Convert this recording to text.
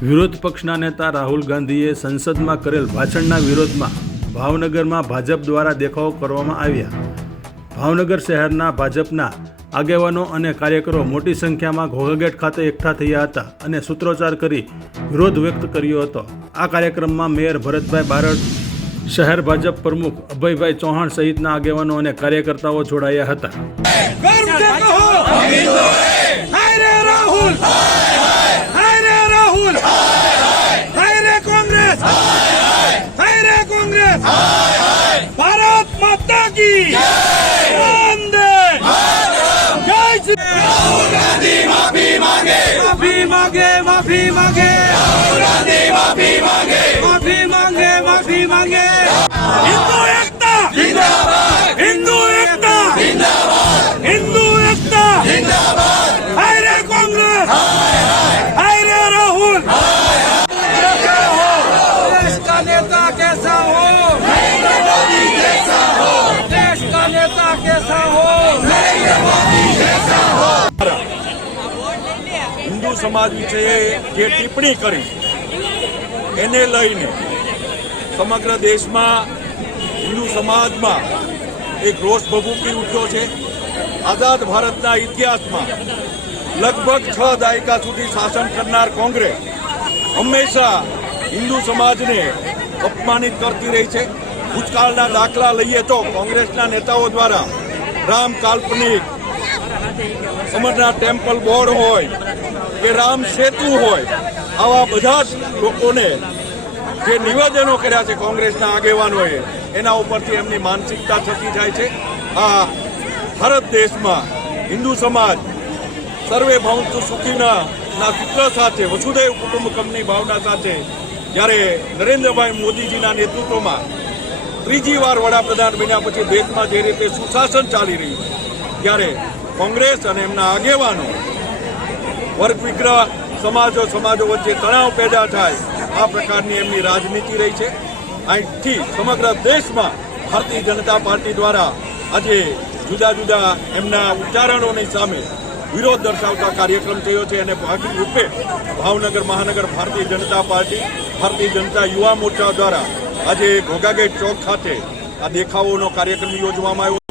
વિરોધ પક્ષના નેતા રાહુલ ગાંધીએ સંસદમાં કરેલ ભાષણના વિરોધમાં ભાવનગરમાં ભાજપ દ્વારા દેખાવો કરવામાં આવ્યા। ભાવનગર શહેરના ભાજપના આગેવાનો અને કાર્યકરો મોટી સંખ્યામાં ઘોઘાગેટ ખાતે એકઠા થયા હતા અને સૂત્રોચ્ચાર કરી વિરોધ વ્યક્ત કર્યો હતો। આ કાર્યક્રમમાં મેયર ભરતભાઈ બારડ, શહેર ભાજપ પ્રમુખ અભયભાઈ ચૌહાણ સહિતના આગેવાનો અને કાર્યકર્તાઓ જોડાયા હતા। भारत माता की राहुल गांधी माफी मांगे, माफी मांगे, माफी मांगे, राहुल गांधी माफी मांगे, माफी मांगे, माफी मांगे। हिंदू एकता जिंदाबाद, हिंदू एकता जिंदाबाद, हिंदू एकता जिंदाबाद। हाय रे कांग्रेस, हाय रे राहुल। देश का नेता कैसा हो, देश का नेता कैसा हो, हिंदू समाज विषे जे टिप्पणी करी एने लईने समग्र देश में हिंदू समाज में एक रोष भभूकी उठ्यो छे। आजाद भारतना इतिहास में लगभग 6 दायका सुधी शासन करनार कांग्रेस हमेशा हिंदू समाज ने अपमानित करती रही है। भूतकाळना दाखला लईए तो कांग्रेसना नेताओं द्वारा राम काल्पनिक अमरनाथ टेम्पल बोर्ड होय के राम सेतु होय आवा बधा लोकोने जे निवेदनों कर्या छे कांग्रेसना आगेवानोए एना उपरथी एमनी मानसिकता थती जाय छे। आ भारत देश में हिंदू समाज सर्वे भवन्तु सुखीना सूत्र साथे वसुधैव कुटुंबकमनी भावना साथे ज्यारे नरेन्द्रभाई मोदीजीना नेतृत्वमां त्रीजी वार वडाप्रधान बन्या पछी देशमां जे रीते सुशासन चाली रह्युं छे त्यारे कांग्रेस अने एमना आगेवानो वर्ग विग्रह समाजो वच्चे तणाव पैदा थाय आ प्रकारनी एमनी राजनीति रही है। અહીંથી સમગ્ર દેશમાં ભારતીય જનતા પાર્ટી દ્વારા આજે જુદા જુદા એમના ઉચ્ચારણોની સામે વિરોધ દર્શાવતા કાર્યક્રમ થયો છે અને ભાગી રૂપે ભાવનગર મહાનગર ભારતીય જનતા પાર્ટી, ભારતીય જનતા યુવા મોરચા દ્વારા આજે ઘોઘાગેટ ચોક ખાતે આ દેખાવોનો કાર્યક્રમ યોજવામાં આવ્યો।